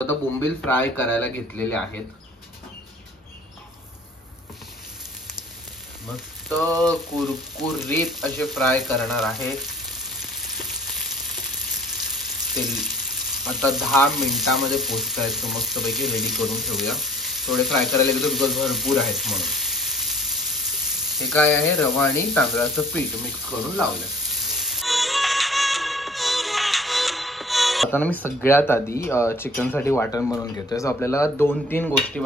आता बोंबील फ्राय करायला घेतलेले आहेत. मस्त कुरकुरीत असे फ्राय करणार आहे. तेल आता 10 मिनिटांमध्ये पोहोचतायत. तो मस्तपैकी रेडी करून ठेवूया. थोडे फ्राय करायला घेतो बिकॉज भरपूर आहेत म्हणून. हे काय आहे, रवा आणि तांदळाचं पीठ मिक्स करून लावलं. आता मी सगळ्यात आधी चिकन साठी वाटण बनवून घेतोय. सो आपल्याला 2-3 गोष्टी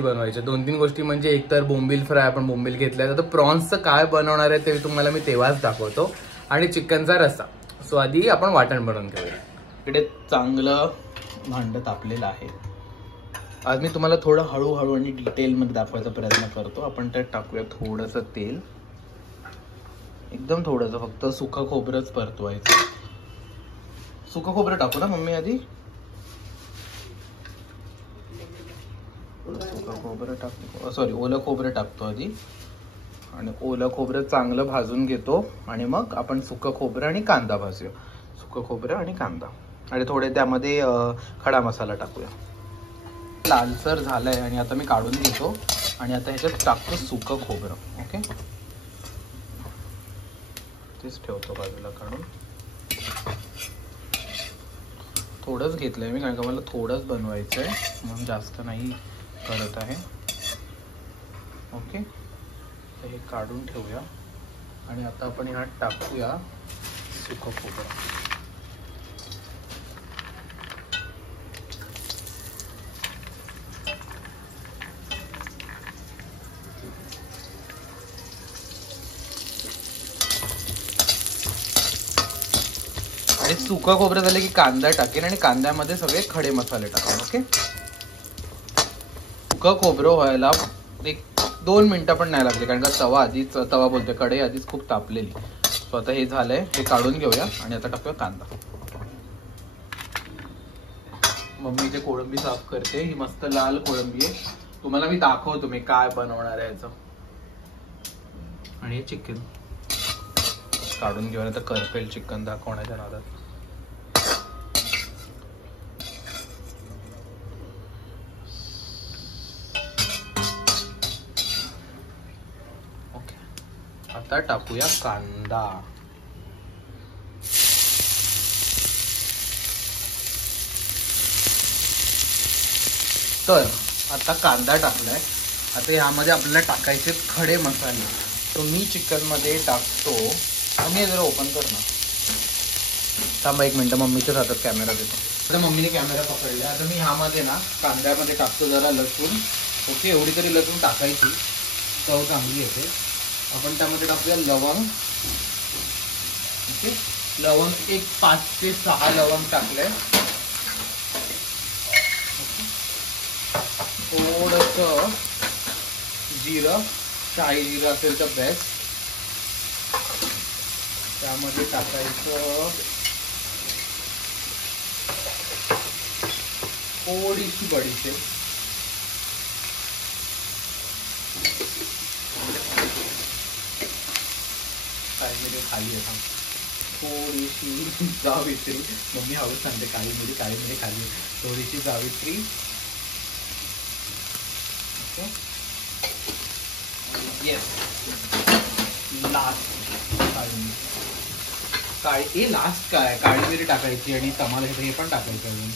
बनवायच्या. 2-3 गोष्टी म्हणजे एक तर बोंबील फ्राय, आपण बोंबील घेतलाय. तर प्रॉन्सचं काय बनवणार आहे ते तुम्हाला मी तेव्हाच दाखवतो, आणि चिकनचा रस्सा. सो आधी आपण वाटण बनवून घेऊया. इकडे चांगलं भांड तापलेलं आहे. आज मी तुम्हाला थोडं हळूहळू आणि डिटेलमध्ये दाखवायचा प्रयत्न करतो. आपण त्यात टाकूया थोडंसं तेल, एकदम थोडंसं, फक्त सुकं खोबरंच परतवायचं. सुकं खोबरं टाकू ना मम्मी आधी? सुकं खोबरं टाकतो, सॉरी ओलं खोबरं टाकतो आधी. आणि ओलं खोबरं चांगलं भाजून घेतो आणि मग आपण सुकं खोबरं आणि कांदा भाजूया. सुकं खोबरं आणि कांदा, आणि थोडे त्यामध्ये खडा मसाला टाकूया. लालसर झालंय आणि आता मी काढून घेतो आणि आता ह्याच्यात टाकतो सुकं खोबरं. ओके, तेच ठेवतो बाजूला काढून. थोडंच घेतलंय मी, कारण का मला थोडंच बनवायचं आहे म्हणून जास्त नाही करत आहे. ओके, तर हे काढून ठेवूया आणि आता आपण ह्यात टाकूया सुकं खोबरं. आणि सुकं खोबरं झालं की कांदा टाकेन आणि कांद्यामध्ये सगळे खडे मसाले टाकेन. ओके, सुकं खोबरं व्हायला 1-2 मिनिटं पण नाही लागले, कारण का तवा बोलते कढई आधीच खूप तापलेली. सो आता हे झालंय, हे काढून घेऊया आणि आता टाकूया कांदा. मम्मी ते कोळंबी साफ करते. ही मस्त लाल कोळंबी आहे. तुम्हाला मी दाखवतो मी काय बनवणार आहे याचं. आणि हे चिकन काढून घेऊया, तर करपेल चिकन दाखवण्याच्या नादात. ओके, आता टाकूया कांदा. तर आता कांदा टाकलाय. आता ह्यामध्ये आपल्याला टाकायचे खडे मसाले. तो मी चिकन मध्ये टाकतो. मम्मी जरा ओपन कर ना. थांबा 1 मिनिट, मम्मीच्याच हातात कॅमेरा देतो. आता मम्मीने कॅमेरा पकडला. आता मी ह्यामध्ये ना कांद्यामध्ये टाकतो जरा लसूण. ओके, एवढी तरी लसूण टाकायची, चव चांगली येते. आपण त्यामध्ये टाकूया लवंग. ओके, लवंग एक 5 ते 6 लवंग टाकलंय. थोडंसं जिरं, शाही जिरं असेल तर बेस्ट. त्यामध्ये टाकायचं थोडीशी बडीशेप. काळी मिरी खाली आहे, थोडीशी जावित्री. मम्मी हवं सांगते काळी मिरी खाली. थोडीशी जावित्री. येस, लास्ट लास्ट काय काळी मिरी टाकायची आणि तमाल हे पण टाकायचं अजून.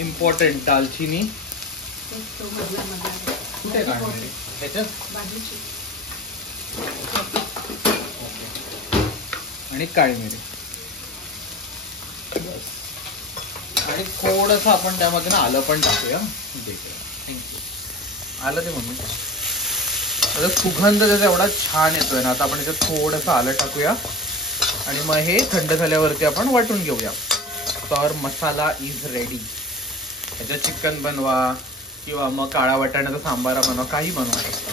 इम्पॉर्टंट दालचिनी. कुठे काळी मिरी ह्याच्यात? आणि काळी मिरी. आणि थोडंसं आपण त्यामध्ये ना आलं पण टाकूया. थँक्यू. आलं ते मम्मी. आता सुगंध त्याचा एवढा छान येतोय ना. आता आपण त्याच्यात थोडंसं आलं टाकूया आणि मग हे थंड झाल्यावरती आपण वाटून घेऊया. तर मसाला इज रेडी. ह्याच्यात चिकन बनवा किंवा मग काळा वाटाण्याचा सांबारा बनवा, काही बनवू शकता.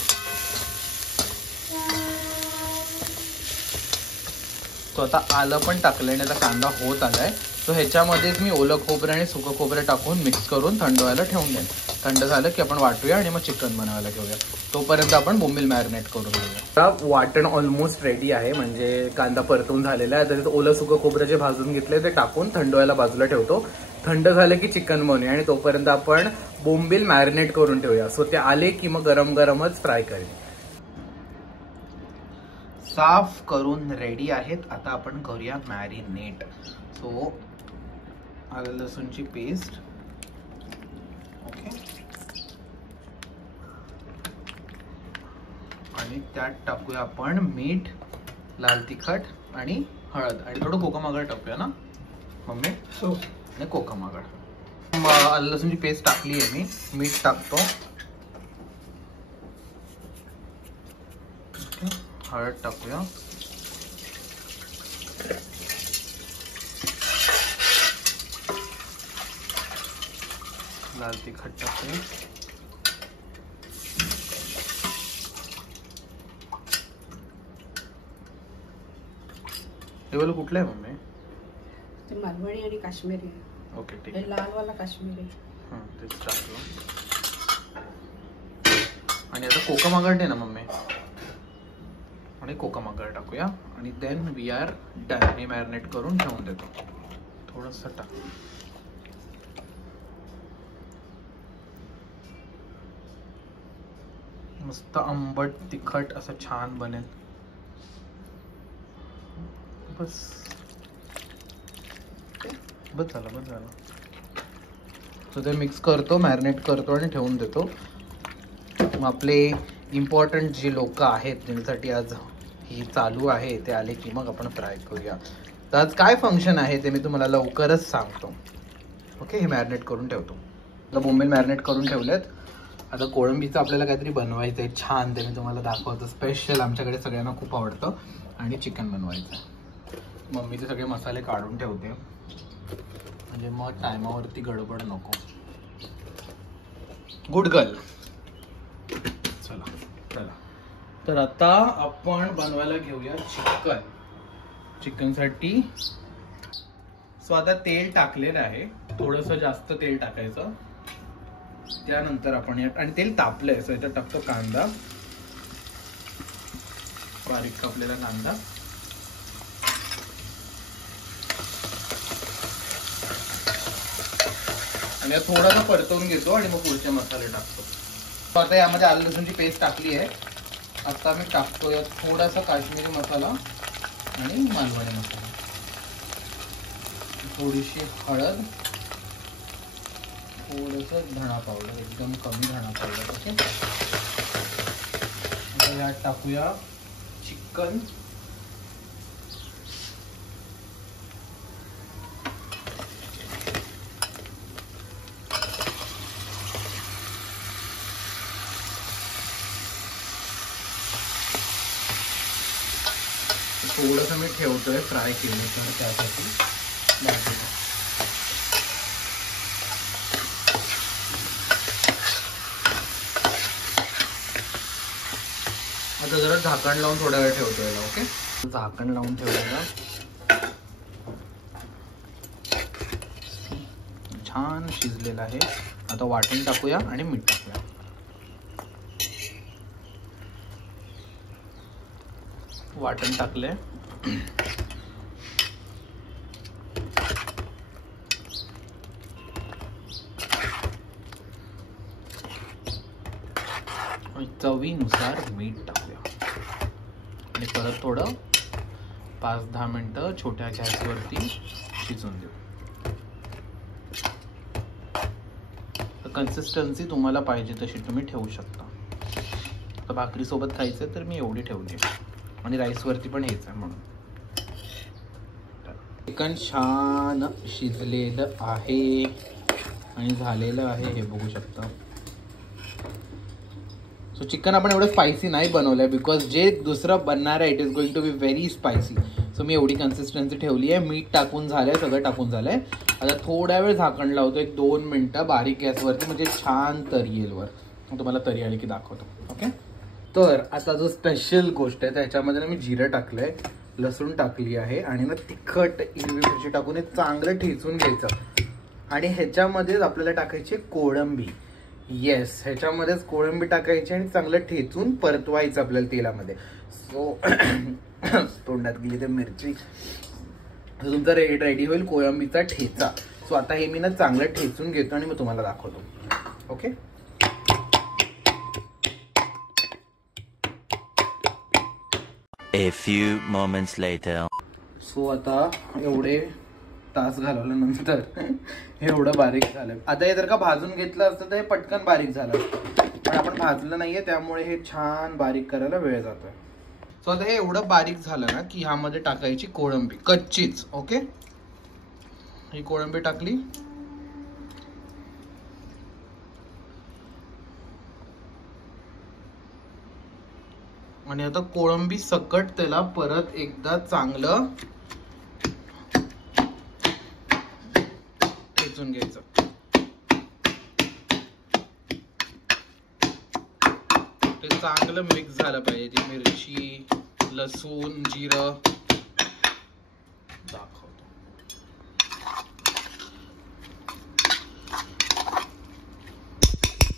तो आता आलं पण टाकलंय आणि आता कांदा होत आलाय. सो ह्याच्यामध्येच मी ओलं खोबरं आणि सुकं खोबरं टाकून मिक्स करून थंड व्हायला ठेवून देईन. थंड झालं की आपण वाटूया आणि मग चिकन बनवायला घेऊया. तोपर्यंत आपण बोंबील मॅरिनेट करून घेऊया. आता वाटण ऑलमोस्ट रेडी आहे, म्हणजे कांदा परतून झालेला आहे. त्याच्यात ओलं सुकं खोबरं जे भाजून घेतले ते टाकून थंड व्हायला बाजूला ठेवतो. थंड झालं की चिकन बनवूया आणि तोपर्यंत आपण बोंबील मॅरिनेट करून ठेवूया. सो ते आले की मग गरम गरमच फ्राय करेल. साफ करून रेडी आहेत. आता आपण करूया मॅरिनेट. सो आलं लसूणची पेस्ट, ओके, आणि त्यात टाकूया आपण मीठ, लाल तिखट आणि हळद आणि थोडं कोकम टाकूया ना मम्मी. सो आणि कोकम आलं लसूणची पेस्ट टाकली आहे मी. मीठ टाकतो, हळद टाकूया, लाल तिखट टाकूया, हे वाला कुठलं आहे मम्मी? ते मालवणी आणि काश्मीरी. ओके ठीक आहे. लाल वाला काश्मीरी. हां तेच टाकलं. आणि आता कोकम आगळ ना मम्मी, आणि कोकम आगळ टाकूया आणि देन वी आर डन. हे मॅरिनेट करून ठेवून देतो. थोडंसं टाक. मस्त आंबट तिखट असं छान बनेल. बस बस झालं. सो ते मिक्स करतो, मॅरिनेट करतो आणि ठेवून देतो. मग आपले इम्पॉर्टंट जे लोक आहेत ज्यांच्यासाठी आज ही चालू आहे ते आले की मग आपण फ्राय करूया. तर आज काय फंक्शन आहे ते मी तुम्हाला लवकरच सांगतो. ओके, हे मॅरिनेट करून ठेवतो. आता बोंबील मॅरिनेट करून ठेवलेत. आता कोळंबीचं आपल्याला काहीतरी बनवायचं आहे छान, ते मी तुम्हाला दाखवतो. स्पेशल आमच्याकडे सगळ्यांना खूप आवडतं. आणि चिकन बनवायचं आहे. मम्मी ते सगळे मसाले काढून ठेवते म्हणजे मग टायमावरती गडबड नको. Good girl. चला तर आता आपण बनवायला घेऊया चिकन. चिकनसाठी सो आता तेल टाकलेलं आहे, थोडंसं जास्त तेल टाकायचं. त्यानंतर आपण आणि तेल तापलंय सो याच्यात टाकतो कांदा, बारीक कापलेला कांदा, आणि थोडासा परतवून घेतो आणि मग पुढचे मसाले टाकतो. आता यामध्ये आलं लसूणची पेस्ट टाकली आहे. आता मी टाकतो यात थोडासा काश्मीरी मसाला आणि मालवणी मसाला, थोडीशी हळद, थोडंसं धणा पावडर, एकदम कमी धणा पावडर. ओके, आता यात टाकूया चिकन. थोडंसं मी ठेवतोय फ्राय केलं तर त्यासाठी बाजूला. आता जरा झाकण लावून थोडा वेळ ठेवतो याला. ओके, झाकण लावून ठेवलेलं छान शिजलेलं आहे. आता वाटण टाकूया आणि मीठ टाकूया. वाटण टाकले, चवीनुसार मीठ टाकूया आणि परत थोडं 5-10 मिनिटं छोट्या गॅसवरती शिजून देऊ. कन्सिस्टन्सी तुम्हाला पाहिजे तशी तुम्ही ठेवू शकता. तर भाकरी सोबत खायचं तर मी एवढी ठेवली आणि राईसवरती पण हेच आहे म्हणून. चिकन छान शिजलेलं आहे आणि झालेलं आहे, हे बघू शकता. सो चिकन आपण एवढं स्पायसी नाही बनवलं आहे बिकॉज जे दुसरं बनणार आहे it is going to be very spicy. So मी एवढी कन्सिस्टन्सी ठेवली आहे. मीठ टाकून झालं आहे, सगळं टाकून झालं आहे. आता थोड्या वेळ झाकण लावतो, 1-2 मिनटं बारीक गॅसवरती, म्हणजे छान तरी येईल वर. तुम्हाला तरी आली की दाखवतो. ओके, तर आता जो स्पेशल गोष्ट आहे त्याच्यामध्ये ना मी जिरं टाकलं आहे, लसूण टाकली आहे आणि ना तिखट हिरवी मिरची टाकून हे चांगलं ठेचून घ्यायचं. आणि ह्याच्यामध्येच आपल्याला टाकायची कोळंबी. येस, ह्याच्यामध्येच कोळंबी टाकायची आणि चांगलं ठेचून परतवायचं आपल्याला तेलामध्ये. सो तोंडात गेली तर मिरची. तुमचा रेडी होईल कोळंबीचा ठेचा. सो आता हे मी ना चांगलं ठेचून घेतो आणि मग तुम्हाला दाखवतो. Okay. A few moments later. So आता एवढे तास घालवल्यानंतर एवढं बारीक झालं. आता हे जर का भाजून घेतलं असतं तर हे पटकन बारीक झालं असतं, पण आपण भाजलं नाहीये त्यामुळे हे छान बारीक करायला वेळ जातोय. सो आता हे एवढं बारीक झालं ना की ह्यामध्ये टाकायची कोळंबी कच्चीच. ओके, ही कोळंबी टाकली. आणि आता कोळंबी सकट त्याला परत एकदा चांगलं ठेचून घ्यायचं. ते चांगलं मिक्स झालं पाहिजे. ती मिरची, लसूण, जिरं दाखवतो.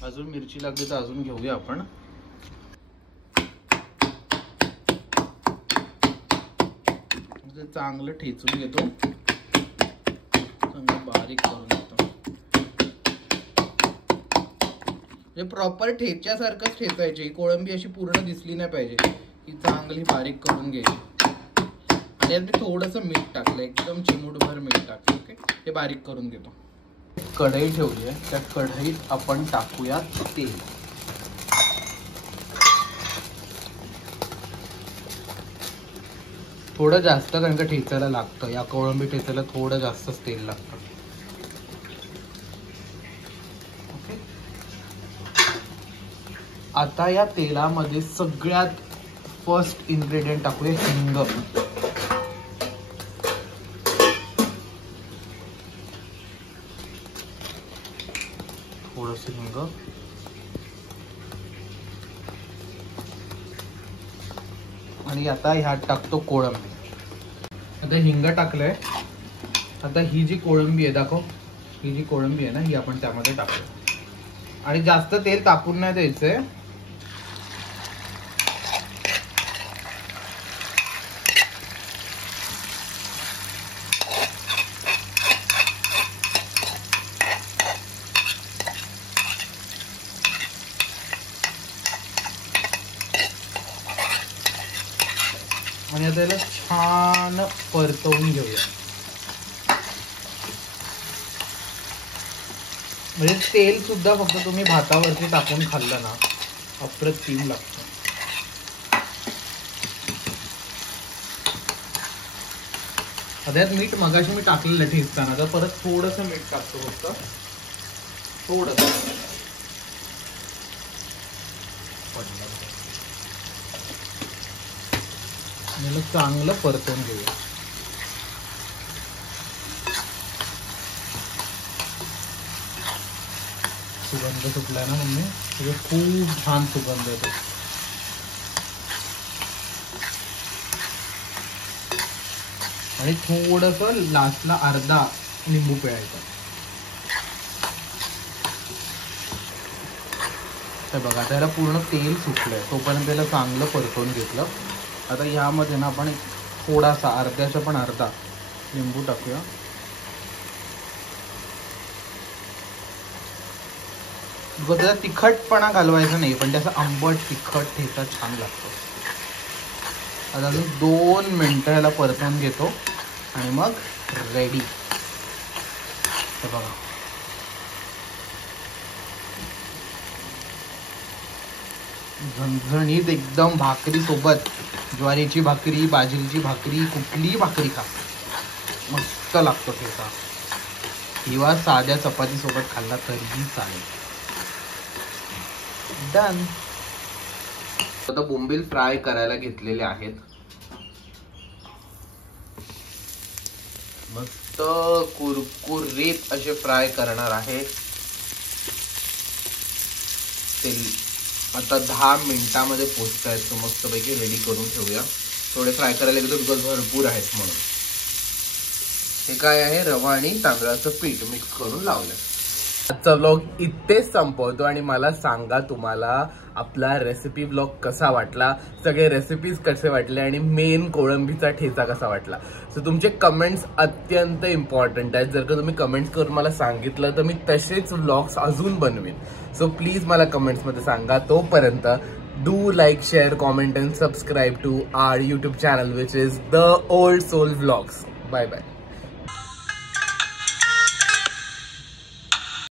अजून मिरची लागली तर अजून घेऊया आपण. चांगलं ठेचून घेतो, चांगलं बारीक करून घेतो. म्हणजे प्रॉपर ठेच्यासारखंच ठेचायची. कोळंबी अशी पूर्ण दिसली नाही पाहिजे. ही चांगली बारीक करून घ्यायची. आणि यात मी थोडंसं मीठ टाकलं, एकदम चिमूटभर मीठ टाकलं. ओके, हे बारीक करून घेतो. कढई ठेवली आहे, त्या कढईत आपण टाकूया तेल. थोडं जास्त कारण का ठेचायला लागतं. या कोळंबी ठेचायला थोडं जास्तच तेल लागतं. ओके, आता या तेलामध्ये सगळ्यात फर्स्ट इन्ग्रेडियंट टाकूया हिंग. थोडस हिंग. आणि आता ह्यात टाकतो कोळंबी. आता हिंग टाकलंय. आता ही जी कोळंबी आहे, दाखव, ही जी कोळंबी आहे ना, ही आपण त्यामध्ये टाकतो. आणि जास्त तेल तापून नाही द्यायचंय. आणि आता याला छान परतवून घेऊया. म्हणजे तेल सुद्धा फक्त तुम्ही भातावरती टाकून खाल्लं ना, अप्रतिम लागतं. आता यात मीठ मगाशी मी टाकलेलं ठेचताना, तर परत थोडंसं मीठ टाकतो. फक्त थोडंसं. याला चांगलं परतवून घेऊया. सुगंध सुटलाय ना मम्मी, म्हणजे खूप छान सुगंध येतो. आणि थोडंसं लास्टला अर्धा लिंबू पिळायचा. तर बघा, त्याला पूर्ण तेल सुटलंय. तोपर्यंत त्याला चांगलं परतवून घेतलं. आता ह्यामध्ये ना आपण थोडासा, अर्ध्याचा पण अर्धा लिंबू टाकूया. त्याचा तिखटपणा घालवायचा नाही, पण त्याचा आंबट तिखट ठेचा छान लागतो. आता अजून 2 मिनिटं ह्याला परतवून घेतो आणि मग रेडी. तर बघा, झणझणीत एकदम भाकरी सोबत, ज्वारीची भाकरी, बाजरीची भाकरी, कुठलीही भाकरी खा, मस्त लागतो ठेचा. किंवा साध्या चपाती सोबत खाल्ला तरीही चालेल. डन. आता बोंबील फ्राय करायला घेतलेले आहेत. मस्त कुरकुरीत असे फ्राय करणार आहे. तेल आता 10 मिनिटांमध्ये पोचतायत. तो मस्तपैकी रेडी करून ठेवूया. थोडे फ्राय करायला घेतो बिकॉज भरपूर आहेत म्हणून. हे काय आहे, रवा आणि तांदळाचं पीठ मिक्स करून लावलं. आजचा व्लॉग इथेच संपवतो आणि मला सांगा तुम्हाला आपला रेसिपी व्लॉग कसा वाटला, सगळे रेसिपीज कसे वाटले आणि मेन कोळंबीचा ठेचा कसा वाटला. सो तुमचे कमेंट्स अत्यंत इम्पॉर्टंट आहेत. जर का तुम्ही कमेंट्स करून मला सांगितलं तर मी तसेच व्लॉग्स अजून बनवीन. सो प्लीज मला कमेंट्समध्ये सांगा. तोपर्यंत do like, share, comment and subscribe to our YouTube channel which is the old soul vlogs. Bye bye.